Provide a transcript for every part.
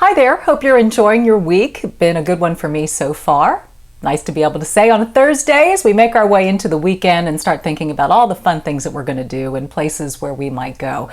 Hi there, hope you're enjoying your week. Been a good one for me so far. Nice to be able to say on a Thursday as we make our way into the weekend and start thinking about all the fun things that we're going to do and places where we might go.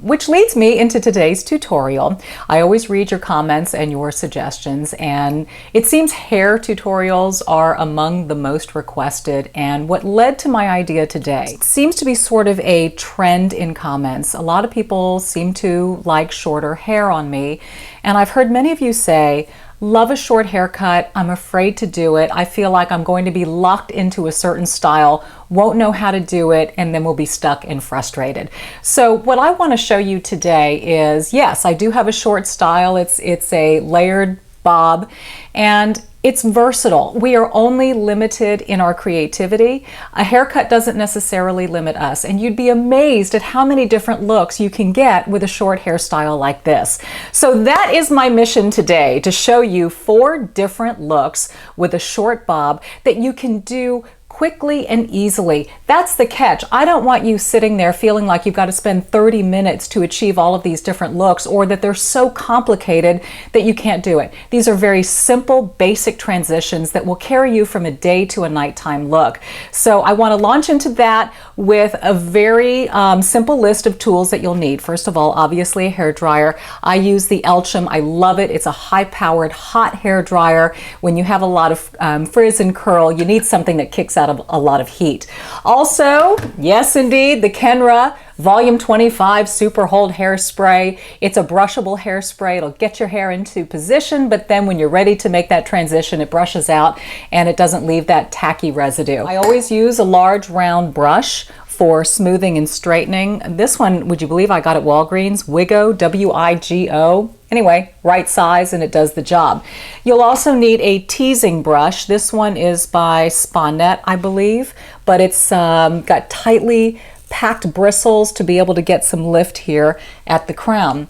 Which leads me into today's tutorial. I always read your comments and your suggestions, and it seems hair tutorials are among the most requested, and what led to my idea today seems to be sort of a trend in comments. A lot of people seem to like shorter hair on me, and I've heard many of you say, love a short haircut, I'm afraid to do it, I feel like I'm going to be locked into a certain style, won't know how to do it, and then we'll be stuck and frustrated. So what I want to show you today is, yes, I do have a short style, it's a layered bob, and it's versatile. We are only limited in our creativity. A haircut doesn't necessarily limit us, and you'd be amazed at how many different looks you can get with a short hairstyle like this. So that is my mission today, to show you 4 different looks with a short bob that you can do quickly and easily. That's the catch. I don't want you sitting there feeling like you've got to spend 30 minutes to achieve all of these different looks, or that they're so complicated that you can't do it. These are very simple, basic transitions that will carry you from a day to a nighttime look. So I want to launch into that with a very simple list of tools that you'll need. First of all, obviously a hair dryer. I use the Elchim. I love it. It's a high-powered hot hair dryer. When you have a lot of frizz and curl, you need something that kicks out of a lot of heat. Also, yes indeed, the Kenra Volume 25 Super Hold Hairspray. It's a brushable hairspray. It'll get your hair into position, but then when you're ready to make that transition, it brushes out and it doesn't leave that tacky residue. I always use a large round brush for smoothing and straightening. This one, would you believe I got at Walgreens? Wigo, W-I-G-O. Anyway, right size, and it does the job. You'll also need a teasing brush. This one is by Sponnet, I believe, but it's got tightly packed bristles to be able to get some lift here at the crown.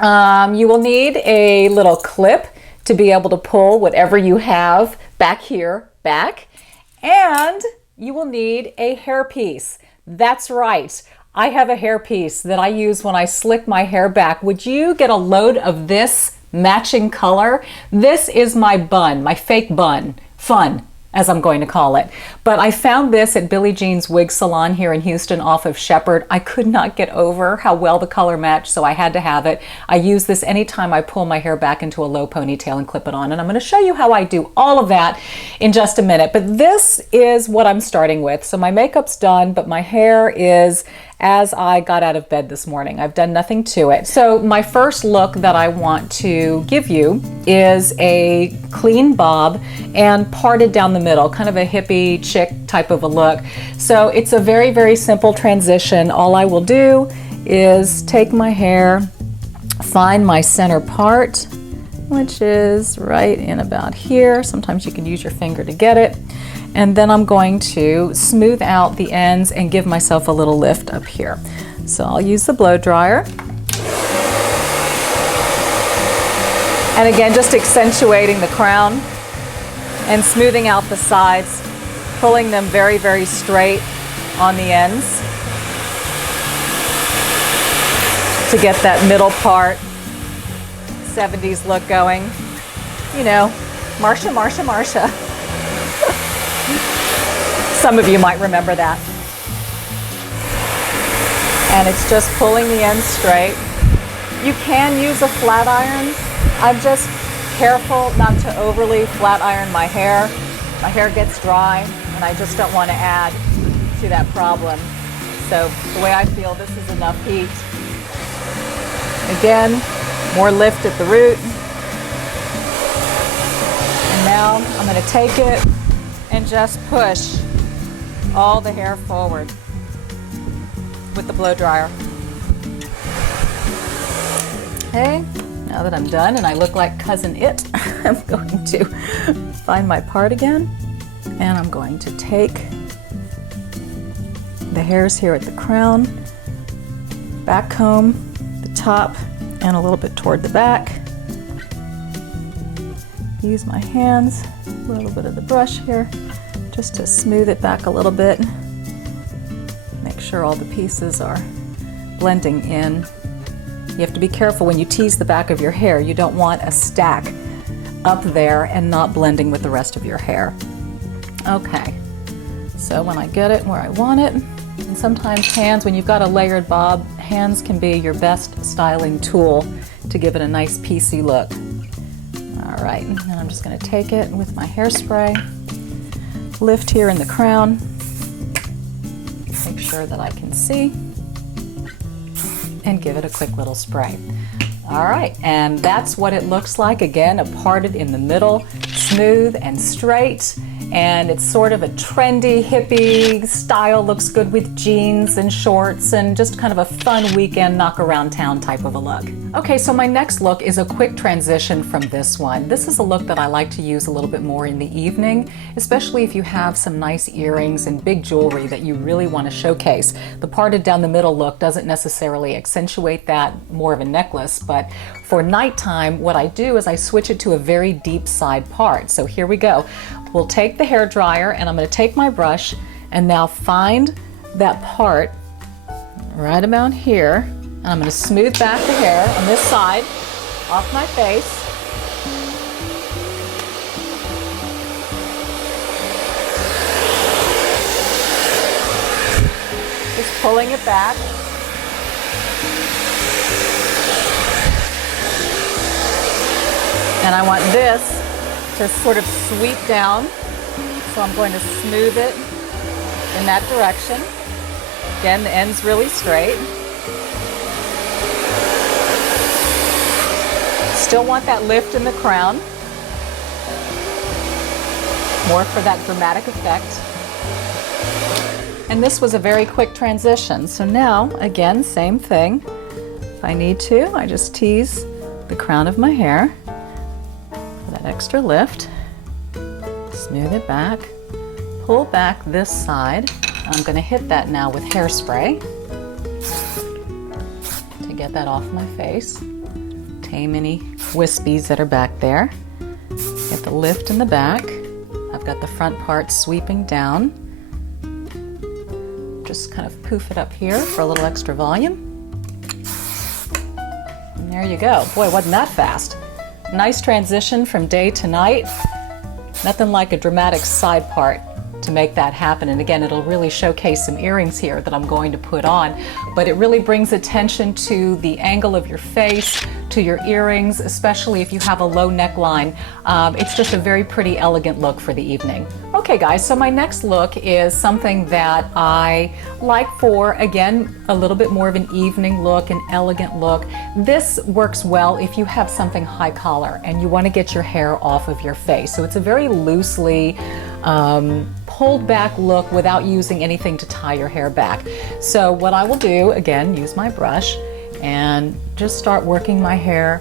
You will need a little clip to be able to pull whatever you have back here back, and you will need a hairpiece. That's right. I have a hairpiece that I use when I slick my hair back. Would you get a load of this matching color? This is my bun, my fake bun, fun, as I'm going to call it. But I found this at Billie Jean's Wig Salon here in Houston off of Shepherd. I could not get over how well the color matched, so I had to have it. I use this anytime I pull my hair back into a low ponytail and clip it on, and I'm going to show you how I do all of that in just a minute. But this is what I'm starting with. So my makeup's done, but my hair is as I got out of bed this morning. I've done nothing to it. So my first look that I want to give you is a clean bob and parted down the middle, kind of a hippie chick type of a look. So it's a very, very simple transition. All I will do is take my hair, find my center part, which is right in about here. Sometimes you can use your finger to get it. And then I'm going to smooth out the ends and give myself a little lift up here. So I'll use the blow dryer. And again, just accentuating the crown and smoothing out the sides, pulling them very, very straight on the ends to get that middle part 70s look going. You know, Marsha, Marsha, Marsha. Some of you might remember that. And it's just pulling the ends straight. You can use a flat iron. I'm just careful not to overly flat iron my hair. My hair gets dry and I just don't want to add to that problem. So the way I feel, this is enough heat. Again, more lift at the root. And now I'm going to take it and just push all the hair forward with the blow dryer. Okay, now that I'm done and I look like Cousin It, I'm going to find my part again, and I'm going to take the hairs here at the crown, back comb, the top, and a little bit toward the back. Use my hands, a little bit of the brush here, just to smooth it back a little bit. Make sure all the pieces are blending in. You have to be careful when you tease the back of your hair. You don't want a stack up there and not blending with the rest of your hair. Okay, so when I get it where I want it, and sometimes hands, when you've got a layered bob, hands can be your best styling tool to give it a nice piecey look. All right, and I'm just going to take it with my hairspray, lift here in the crown, make sure that I can see, and give it a quick little spray. All right, and that's what it looks like. Again, parted in the middle, smooth and straight. And it's sort of a trendy, hippie style, looks good with jeans and shorts and just kind of a fun weekend knock around town type of a look. Okay, so my next look is a quick transition from this one. This is a look that I like to use a little bit more in the evening, especially if you have some nice earrings and big jewelry that you really want to showcase. The parted down the middle look doesn't necessarily accentuate that, more of a necklace, but for nighttime, what I do is I switch it to a very deep side part. So here we go. We'll take the hair dryer and I'm going to take my brush and now find that part right about here. And I'm going to smooth back the hair on this side off my face. Just pulling it back. And I want this to sort of sweep down, so I'm going to smooth it in that direction. Again, the end's really straight. Still want that lift in the crown, more for that dramatic effect. And this was a very quick transition. So now, again, same thing. If I need to, I just tease the crown of my hair. That extra lift, smooth it back, pull back this side. I'm going to hit that now with hairspray to get that off my face, tame any wispies that are back there. Get the lift in the back. I've got the front part sweeping down. Just kind of poof it up here for a little extra volume. And there you go. Boy, wasn't that fast? Nice transition from day to night. Nothing like a dramatic side part to make that happen. And again, it'll really showcase some earrings here that I'm going to put on, but it really brings attention to the angle of your face, to your earrings, especially if you have a low neckline. It's just a very pretty, elegant look for the evening. Okay guys, so my next look is something that I like for, again, a little bit more of an evening look, an elegant look. This works well if you have something high collar and you want to get your hair off of your face. So it's a very loosely pulled back look without using anything to tie your hair back. So what I will do, again, use my brush and just start working my hair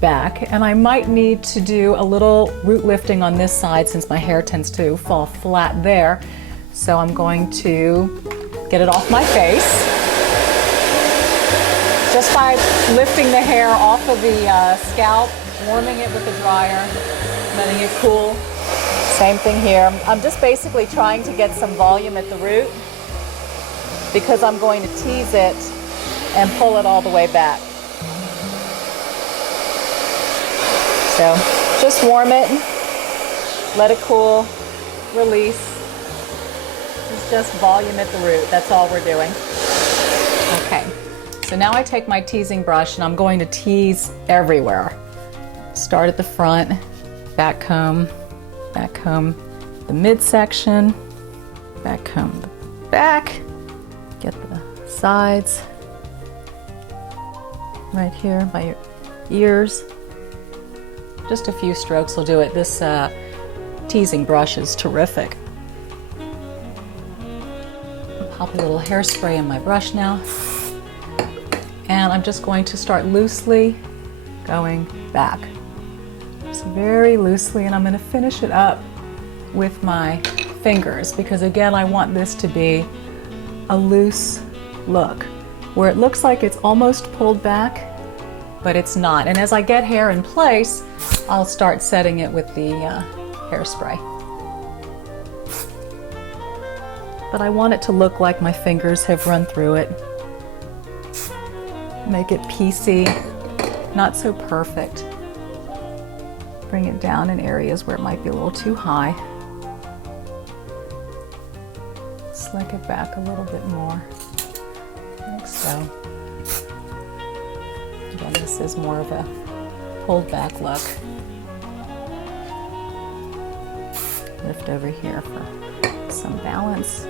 back. And I might need to do a little root lifting on this side since my hair tends to fall flat there. So I'm going to get it off my face just by lifting the hair off of the scalp, warming it with the dryer, letting it cool. Same thing here. I'm just basically trying to get some volume at the root because I'm going to tease it and pull it all the way back. So just warm it, let it cool, release. It's just volume at the root. That's all we're doing. Okay, so now I take my teasing brush and I'm going to tease everywhere. Start at the front, back comb, the midsection, back comb the back, get the sides, right here by your ears. Just a few strokes will do it. This teasing brush is terrific. Pop a little hairspray in my brush now. And I'm just going to start loosely going back. Just very loosely, and I'm going to finish it up with my fingers because again, I want this to be a loose look where it looks like it's almost pulled back, but it's not. And as I get hair in place, I'll start setting it with the hairspray. But I want it to look like my fingers have run through it. make it piecey, not so perfect. Bring it down in areas where it might be a little too high. Slick it back a little bit more, like so. Again, this is more of a pulled back look. Lift over here for some balance.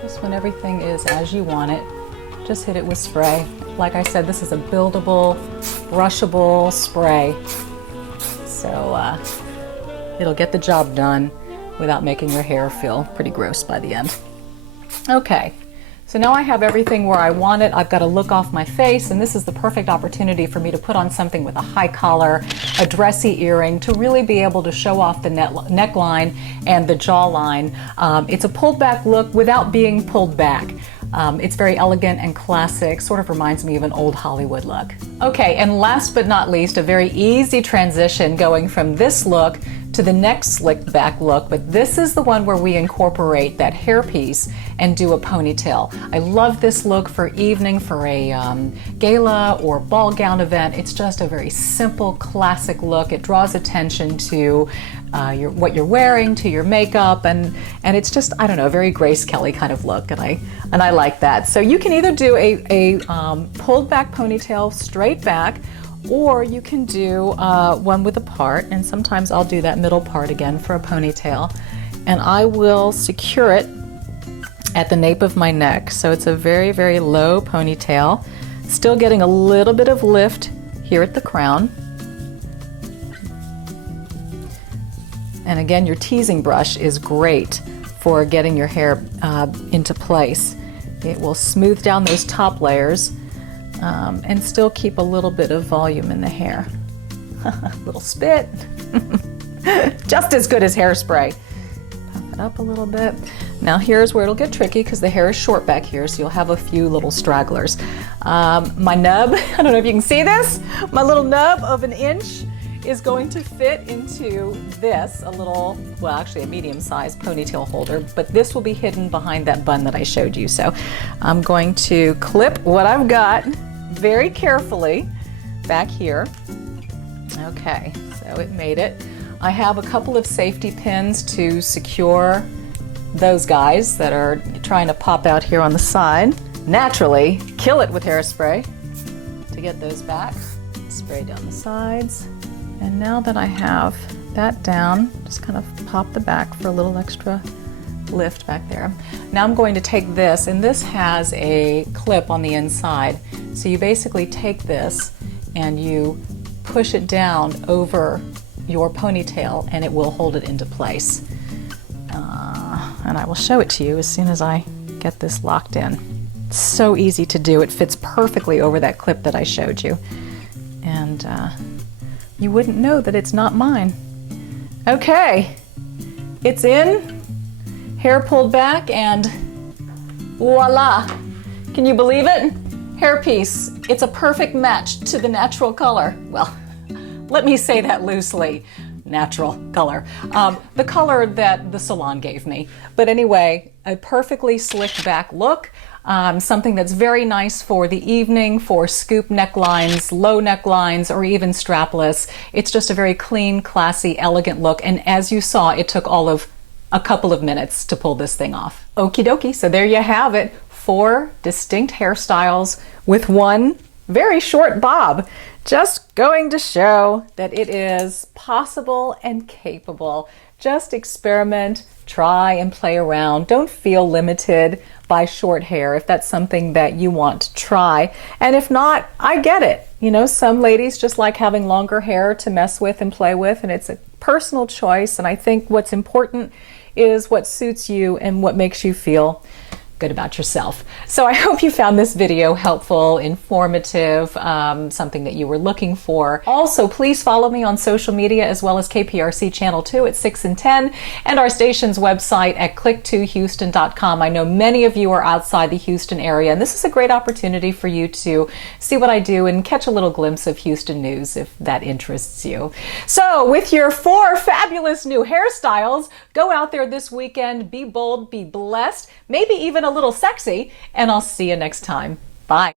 Just when everything is as you want it, just hit it with spray. Like I said, this is a buildable, brushable spray. So it'll get the job done without making your hair feel pretty gross by the end. Okay, so now I have everything where I want it. I've got a look off my face, and this is the perfect opportunity for me to put on something with a high collar, a dressy earring, to really be able to show off the neckline and the jawline. It's a pulled back look without being pulled back. It's very elegant and classic, sort of reminds me of an old Hollywood look. Okay, and last but not least, a very easy transition going from this look to the next slicked back look, but this is the one where we incorporate that hairpiece and do a ponytail. I love this look for evening, for a gala or ball gown event. It's just a very simple, classic look. It draws attention to what you're wearing, to your makeup, and it's just, I don't know, a very Grace Kelly kind of look, and I like that. So you can either do a pulled back ponytail straight back, or you can do one with a part, and sometimes I'll do that middle part again for a ponytail, and I will secure it at the nape of my neck. So it's a very, very low ponytail, still getting a little bit of lift here at the crown. And again, your teasing brush is great for getting your hair into place. It will smooth down those top layers and still keep a little bit of volume in the hair. Little spit. Just as good as hairspray. Puff it up a little bit. Now here's where it'll get tricky because the hair is short back here, so you'll have a few little stragglers. My nub, I don't know if you can see this, my little nub of 1 inch is going to fit into this, a little, well actually a medium-sized ponytail holder, but this will be hidden behind that bun that I showed you. So I'm going to clip what I've got very carefully back here. Okay, so it made it. I have a couple of safety pins to secure those guys that are trying to pop out here on the side. Naturally, kill it with hairspray to get those back. Spray down the sides. And now that I have that down, just kind of pop the back for a little extra lift back there. Now I'm going to take this, and this has a clip on the inside. So you basically take this and you push it down over your ponytail and it will hold it into place. And I will show it to you as soon as I get this locked in. It's so easy to do. It fits perfectly over that clip that I showed you. And you wouldn't know that it's not mine. Okay, it's in, hair pulled back, and voila. Can you believe it? Hairpiece. It's a perfect match to the natural color. Well, let me say that loosely. Natural color. The color that the salon gave me. But anyway, a perfectly slicked back look. Something that's very nice for the evening, for scoop necklines, low necklines, or even strapless. It's just a very clean, classy, elegant look. And as you saw, it took all of a couple of minutes to pull this thing off. Okie dokie. So there you have it. 4 distinct hairstyles with one very short bob. Just going to show that it is possible and capable. Just experiment, try and play around. Don't feel limited by short hair if that's something that you want to try. And if not, I get it. You know, some ladies just like having longer hair to mess with and play with, and it's a personal choice. And I think what's important is what suits you and what makes you feel good about yourself. So I hope you found this video helpful, informative, something that you were looking for. Also, please follow me on social media as well as KPRC Channel 2 at 6 and 10 and our station's website at click2houston.com. I know many of you are outside the Houston area, and this is a great opportunity for you to see what I do and catch a little glimpse of Houston news if that interests you. So with your 4 fabulous new hairstyles, go out there this weekend, be bold, be blessed, maybe even a little sexy, and I'll see you next time. Bye.